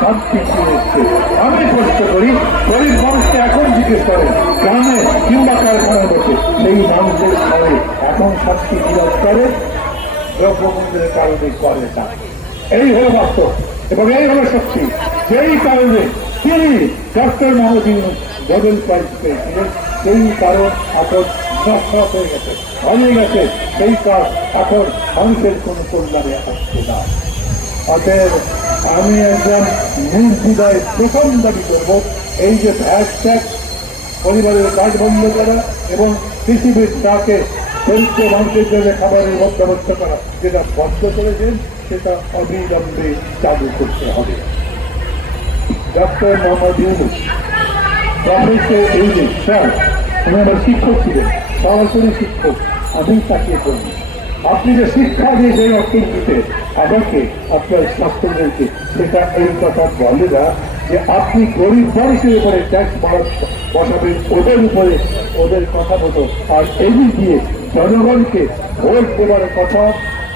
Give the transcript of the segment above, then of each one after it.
শান্তি ফিরে এসছে আমি প্রশ্ন করি, গরিব মানুষকে এখন জিজ্ঞেস করে, গ্রামে কিংবা কারখানার মধ্যে? সেই মানুষের ঘরে এখন শান্তি বিরাজ করে দ্রব্যমূল্যের কারণে করে না। এই হলো বাস্তব এবং এই হলো সত্যি। যেই কারণে তিনি ডক্টর মোহাম্মদ নোবেল প্রাইজ পেয়েছিলেন সেই কারণ এখন নষ্ট হয়ে গেছে হারিয়ে গেছে। সেই কাজ এখন মানুষের কোনো কল্যাণে আসছে না। অতএব আমি একজন নির্দ্বিধায় প্রথম দাবি করব, এই যে ট্যাক্স পরিবারের কাজ বন্ধ করা এবং পৃথিবীর চাকে দরিদ্র মানুষের জন্য খাবারের বন্দোবস্ত করা, যেটা বন্ধ করেছেন সেটা অবিলম্বে চালু করতে হবে। Doctor Muhammad Yunus professor Yunus sir, উনি আমার শিক্ষক ছিলেন, সরাসরি শিক্ষক আমি তাকে করি আপনি যে শিক্ষা দিয়ে সেই অর্থনীতিতে আমাকে আপনার ছাত্রদেরকে সেটা এই কথা বলে না যে আপনি গরিব মানুষের উপরে ট্যাক্স বসাবেন, ওদের উপরে ওদের কথা মতো। আর এদিক দিয়ে জনগণকে ভোট দেওয়ার কথা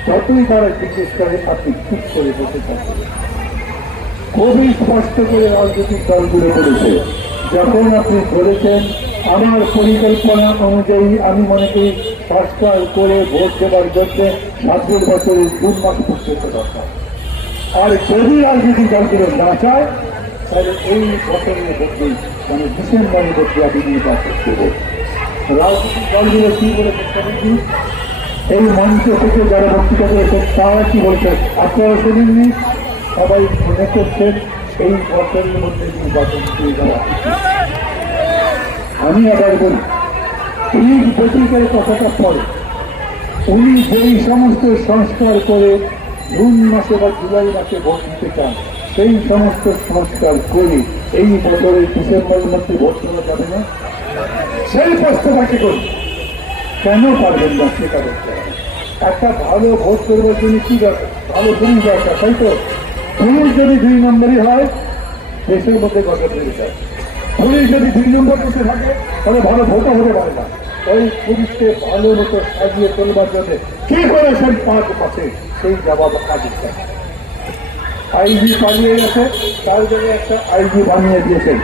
যতই তারা জিজ্ঞেস করে, আপনি ঠিক করে বসে থাকবেন খুবই স্পষ্ট করে রাজনৈতিক দলগুলো করেছে যখন আপনি বলেছেন, আমার পরিকল্পনা অনুযায়ী আমি মনে করি সংস্কার করে ভোট দেওয়ার জন্য সাতের বছরের জুন মাস পর্যন্ত দরকার। আর যদি রাজনৈতিক দলগুলো না চায়, তাহলে এই বছরের মধ্যেই মানে ডিসেম্বরের মধ্যে আপনি করতে করবেন রাজনৈতিক দলগুলো কি বলেছে কমিটি এই মঞ্চ থেকে যারা বক্তৃতা করেছেন তারা কি বলছে আপনারা শুনেননি? সবাই মনে করছেন এই বছরের মধ্যে নির্বাচন আমি আবার বলি ঠিক বেটিকের কথাটা পরে উনি যেই সমস্ত সংস্কার করে জুন মাসে বা জুলাই মাসে ভোট দিতে চান, সেই সমস্ত সংস্কার করে এই বছরের ডিসেম্বরের মধ্যে ভোট করা যাবে না? সেই প্রশ্নটাকে করি কেন পারবেন না সেটা করতে একটা ভালো ভোট করবার জন্য কি দরকার? ভালো জিনিস দরকার, তাই তো? পুলিশ যদি দুই নম্বরই হয়, দেশের মধ্যে গঠন হয়ে যায়। পুলিশ যদি দুই নম্বর বসে থাকে, তাহলে ভালো ভোটও হতে পারে না। ওই পুলিশকে ভালো মতো সাজিয়ে তোলবার জন্য কি করে সেই পাঁচ মাসে সেই জবাব কাজ আইজি পালিয়ে গেছে, তার জন্য একটা আইজি বানিয়ে দিয়েছেন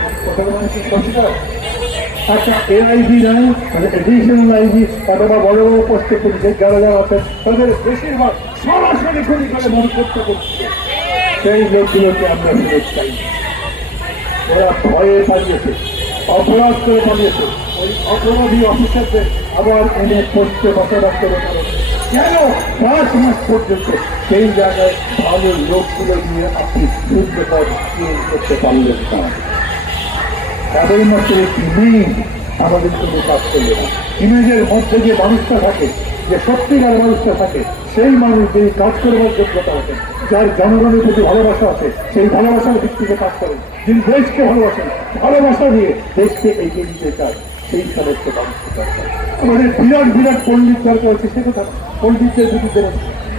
একটা এআইজি নাই মানে এডিশনাল আইজি অথবা বড় বড় পোস্টে পুলিশের যারা যারা আছেন তাদের বেশিরভাগ সরাসরি গুলি করে মন্তব্য করছে। সেই লোকগুলোকে আমরা ফেরত চাই ওরা ভয়ে পালিয়েছে। অপরাধ করে পালিয়েছে। ওই অপরাধী অফিসারদের আবার এনে পোস্টে বসা রাখতে হবে কেন? পাঁচ মাস পর্যন্ত সেই জায়গায় ভালো লোকগুলো নিয়ে আপনি যুদ্ধ করতে পারলেন না? তাদের মধ্যে ইমেজ আমাদের কোনো কাজ করবে না ইমেজের মধ্যে যে মানুষটা থাকে, যে সত্যিকার মানুষটা থাকে, সেই মানুষ যে কাজ করবার যোগ্যতা আছে। যার জনগণের প্রতি ভালোবাসা আছে, সেই ভালোবাসার ভিত্তিতে কাজ করেন যিনি দেশকে ভালোবাসেন, ভালোবাসা দিয়ে দেশকে এগিয়ে নিতে চায়, সেই সমস্ত দরকার আমাদের বিরাট বিরাট পণ্ডিত দরকার আছে সে কথা। পণ্ডিতদের বিরুদ্ধে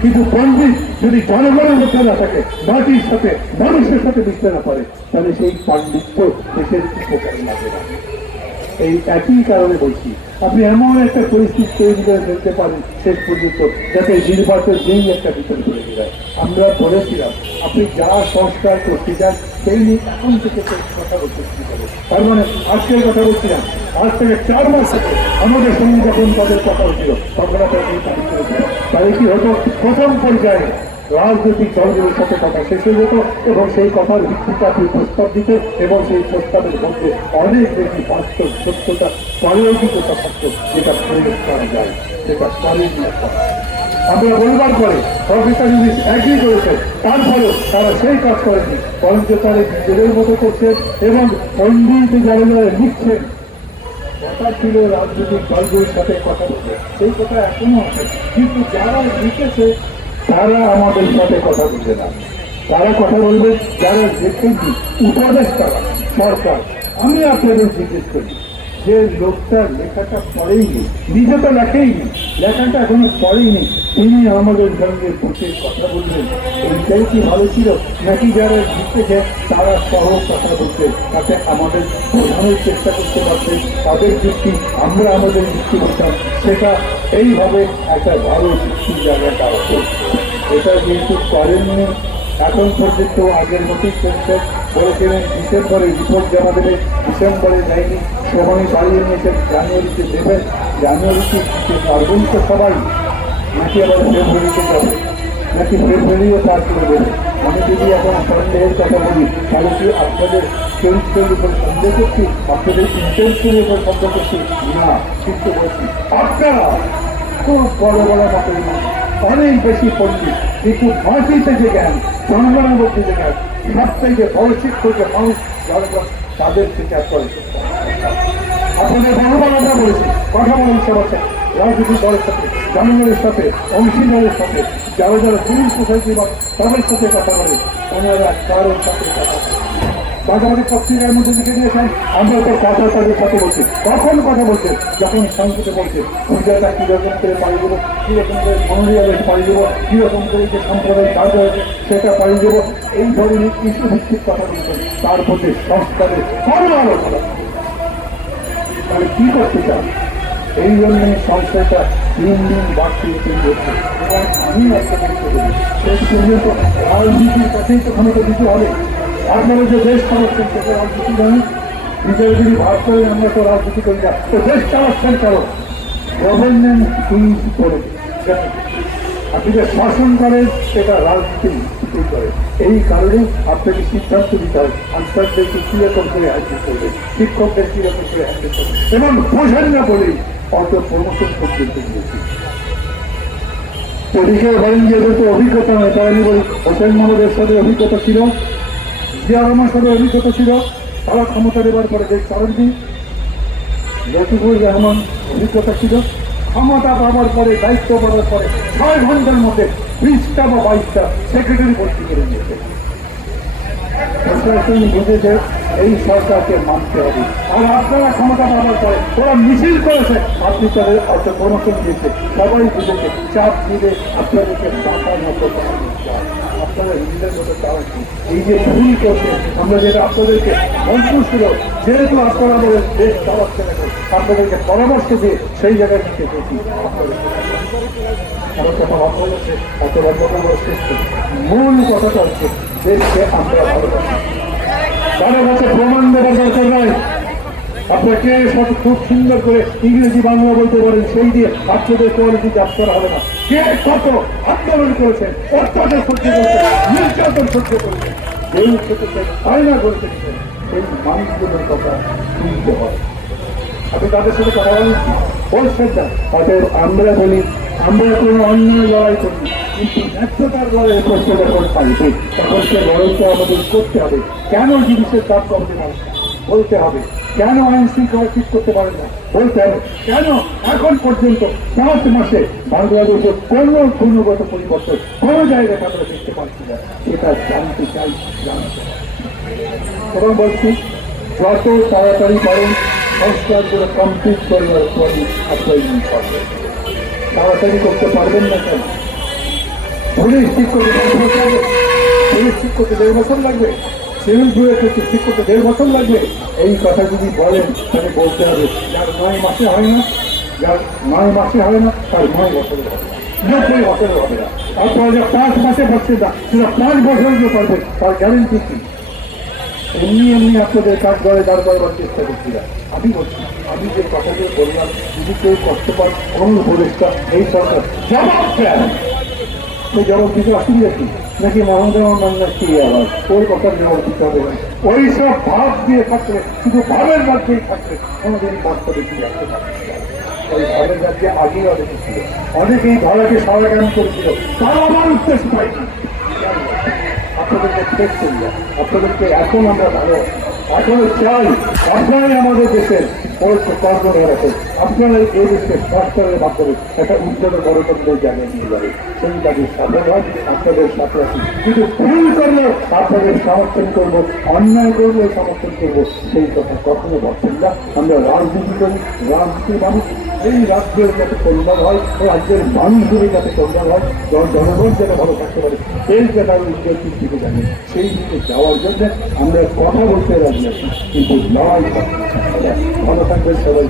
কিন্তু পণ্ডিত যদি জনগণের মধ্যে না থাকে মাটির সাথে, মানুষের সাথে মিশতে না পারে, তাহলে সেই পাণ্ডিত্য দেশের উপকারে লাগে না। এই একই কারণে বলছি, আপনি এমন একটা পরিস্থিতি তৈরি করে ফেলতে পারেন শেষ পর্যন্ত, যাতে নির্বাচন যেই একটা ভিতরে করে যায় আমরা বলেছিলাম, আপনি যা সংস্কার করতে চান, সেই নিয়ে এখন থেকে কথা বলতে শুরু করবেন। তার মানে আজকের কথা বলছিলাম, আজ থেকে চার মাস থেকে আমাদের সঙ্গে যখন তাদের কথা হচ্ছিল তখন দাবি করেছিলাম কি হতো? প্রথম পর্যায়ে রাজনৈতিক দলগুলোর সাথে কথা শেষ হয়ে যেত এবং সেই কথার ভিত্তিতে আপনি প্রস্তাব দিতে এবং সেই প্রস্তাবের মধ্যে অনেক বেশি বাস্তব সত্যতা প্রায়োগিকতা থাকতো, যেটা প্রয়োগ করা যায় সেটা এখন। আমরা বলবার পরে প্রফেসর ইংলিশ একই করেছেন। তারপরেও তারা সেই কাজ করেনি, বরঞ্চ তারা নিজেদের মতো করছেন এবং পণ্ডিত যারা লিখছেন, কথা ছিল রাজনৈতিক দলগুলির সাথে কথা বলতে। সেই কথা এখনও আছে। কিন্তু যারা লিখেছে তারা আমাদের সাথে কথা বলবে না। তারা কথা বলবে, যারা দেখেছি উপদেশ তারা সরকার। আমি আপনাদের জিজ্ঞেস করি, যে লোকটা লেখাটা পড়েইনি, নিজে তো লেখেইনি, লেখাটা এখনও পড়েইনি, তিনি আমাদের সঙ্গে বসে কথা বললেন এইটাই কি ভালো ছিল? নাকি যারা লিখেছে তারা সহ কথা বলতে, তাতে আমাদের বোঝানোর চেষ্টা করতে পারছে তাদের যুক্তি, আমরা আমাদের যুক্তি বলতাম সেটা এইভাবে একটা ভালো সেই জায়গাটা আছে এটা যেহেতু করেননি, এখন পর্যন্ত আগের মতোই চলছে। বলেছিলেন ডিসেম্বরে রিপোর্ট জমা দেবে, ডিসেম্বরে দেয়নি সময় বাড়িয়ে নিয়েছেন জানুয়ারিতে দেবেন জানুয়ারিতে তো সবাই নাকি আবার ফেব্রুয়ারিতে যাবে। নাকি ফেব্রুয়ারিও পার করে দেবে? আমি যদি এখন সন্দেহের কথা বলি, তাহলে কি আপনাদের চরিত্রের উপর সন্দেহ করছি? আপনাদের ইন্টেন্সের উপর সন্দেহ করছি? না কিন্তু বলছি। আপনারা খুব বড় বড় মতো অনেক বেশি পণ্ডিত, কিন্তু ফাঁসিতে যে জ্ঞান জনগণের মধ্যে যে জ্ঞান সবথেকে বড় শিক্ষক মানুষ জনগণ তাদের থেকে করে। আপনাদের বহুবার আমরা বলেছি। কথা বলেন সবার রাজনীতি দলের সাথে জনগণের সাথে, অংশীদারের সাথে যারা যারা সিভিল সোসাইটি বা তাদের সাথে কথা বলে। ওনারা কারোর সাথে কথা মাঝামাঝি পত্রিকার মধ্যে লিখে দিয়েছেন, আমরা তো কথা তাদের সাথে বলছি। কখন কথা বলছেন যখন সংসদে বলছেন পূজাটা কীরকম করে পাড়ি দেবো? কীরকম করে মনোরিয়ালে পাড়ি দেবো? কীরকম করে যে সাম্প্রদায়িক কাজ হয়েছে, সেটা পাড়ি দেবো? এই ধরনের ইস্যু ভিত্তিক কথা বলছেন তার প্রতি সংস্কারের কোনো আলোচনা তাহলে কি করতে চান? এই জন্য সংশয়টা দিন দিন বাড়তে চলছে এবং আমি একটা দায়িত্ব করি শেষ পর্যন্ত রাজনীতির কাছেই তো ক্ষমতা দিতে হবে। আপনারা যে দেশ চালাচ্ছেন, সেটা রাজনীতি নয়। নিজেরা যদি ভাব করেন আমরা তো রাজনীতি করি না। তো দেশ চালাচ্ছেন কারও গভর্নমেন্ট ইজ করে। আপনি যে শাসন করেন, সেটা রাজনীতি করে। এই কারণে আপনাকে সিদ্ধান্ত দিতে হবে। আনসারদেরকে কীরকম করে হ্যান্ডেল করবে? শিক্ষকদের কীরকম করে হ্যান্ডেল করবে? এবং বোঝেন না বলেই অত প্রমোশন পর্যন্ত দিয়েছি ওদিকে বলেন যে এদের তো অভিজ্ঞতা নয় তাই আমি বলি হোসেন মোহাম্মদের সাথে অভিজ্ঞতা ছিল জিয়া রহমানের সাথে অভিজ্ঞতা ছিল, তারা ক্ষমতা নেবার পরে চালান দিন লতিফুর রহমান অভিজ্ঞতা ছিল, ক্ষমতা পাওয়ার পরে, দায়িত্ব পাওয়ার পরে, ছয় ঘণ্টার মধ্যে বিশটা বা বাইশটা সেক্রেটারি ভর্তি করে নিয়েছে। প্রশাসন বুঝেছে এই সরকারকে মানতে হবে। আর আপনারা ক্ষমতা পাওয়ার পরে ওরা মিছিল করেছে। আপনি তাদের অত প্রমোশন দিয়েছে। সবাই বুঝেছে, চাপ দিলে আপনাদেরকে টাকার মতো আপনারা এই যে ভুল আমরা যেটা আপনাদেরকে সন্তুষ্ট ছিল, যেহেতু আপনারা আমাদের দেশ আপনাদেরকে পরামর্শ দিয়ে সেই জায়গায় নিতে পেরেছি আমার কথা কথা শেষ করি। মূল কথাটা হচ্ছে প্রমাণ আপনাকে খুব সুন্দর করে ইংরেজি বাংলা বলতে পারেন, সেই দিয়ে আপনাদের কোয়ালিটি জাপ করা হবে না। কে কত আন্দোলন করেছেন অত্যাচার সহ্য করেছেন নির্যাতন সহ্য করেছেন জেল খেটেছেন সেই মানুষগুলোর কথা শুনতে হয়। তাদের সাথে কথা বলছেন আমরা বলি, আমরা কোনো অন্যায় লড়াই করি করতে হবে। কেন জিনিসের? বলতে হবে। কেন আইন শৃঙ্খলা ঠিক করতে পারে না? বলতে হবে। কেন এখন পর্যন্ত পাঁচ মাসে বাংলাদেশে কোনো গুণগত পরিবর্তন কোনো জায়গায় আমরা দেখতে পাচ্ছি না। এটা জানতে চাই এবং বলছি, যত তাড়াতাড়ি পারেন, সংস্কারগুলো কমপ্লিট করবার তাড়াতাড়ি করতে পারবেন না কেন? পুলিশ ঠিক করতে পুলিশ ঠিক করতে দেড় বছর লাগবে সিভিল করতে ঠিক করতে দেড় বছর লাগবে এই কথা যদি বলেন তাহলে বলতে হবে যার নয় মাসে হয় না যার নয় মাসে হয় না তার নয় বছরে হবে নব্বই বছরে হবে না তারপরে যে পাঁচ মাসে পাচ্ছে না পাঁচ বছর যে পারবে তার গ্যারেন্টি এমনি এমনি আপনাদের কাজ করে দাঁড় চেষ্টা করছি না আমি বলছি আমি যে কথাগুলো বললাম যদি কেউ কষ্ট পান কোন উপদেশটা এই সরকার জবাব দেন সেই জবাব দিতে অসুবিধা কি নাকি মহেন্দ্র কি আবার? ওর কথা দিতে হবে ওই সব ভাব দিয়ে থাকলে, শুধু ভাবের মধ্যেই থাকলে কোনোদিন বাস্তবে কি আসতে ওই আগেই অনেক অনেকেই ধরাকে সমাধান করেছিল। তারা আমার উদ্দেশ্য পাইনি আপনাদেরকে আপনাদেরকে এখন আমরা ভালো। এখন চাই আপনারাই আমাদের দেশের কর্ম রাখেন আপনারা এই দেশকে সংস্কারের মাধ্যমে একটা উজ্জ্বল গণতন্ত্রের জানিয়ে নিয়ে যাবে। সেই দাবি সাধন হয়, আপনাদের সাথে আছি। কিন্তু ভুল করলে আপনাদের সমর্থন করব, অন্যায় করলে সমর্থন করব, সেই কথা কখনো বলছেন না। আমরা রাজনীতি করি, রাজনীতির মানুষ। এই রাজ্যের যাতে কল্যাণ হয় রাজ্যের মানুষগুলি যাতে কল্যাণ হয়, জন- জনগণ যাতে ভালো থাকতে পারে, এই জায়গায় উজ্জ্বল দিকে জানি সেই দিকে যাওয়ার জন্য আমরা কথা বলতে রাজি আছি, কিন্তু লড়াই। ভালো থাকবেন সবাই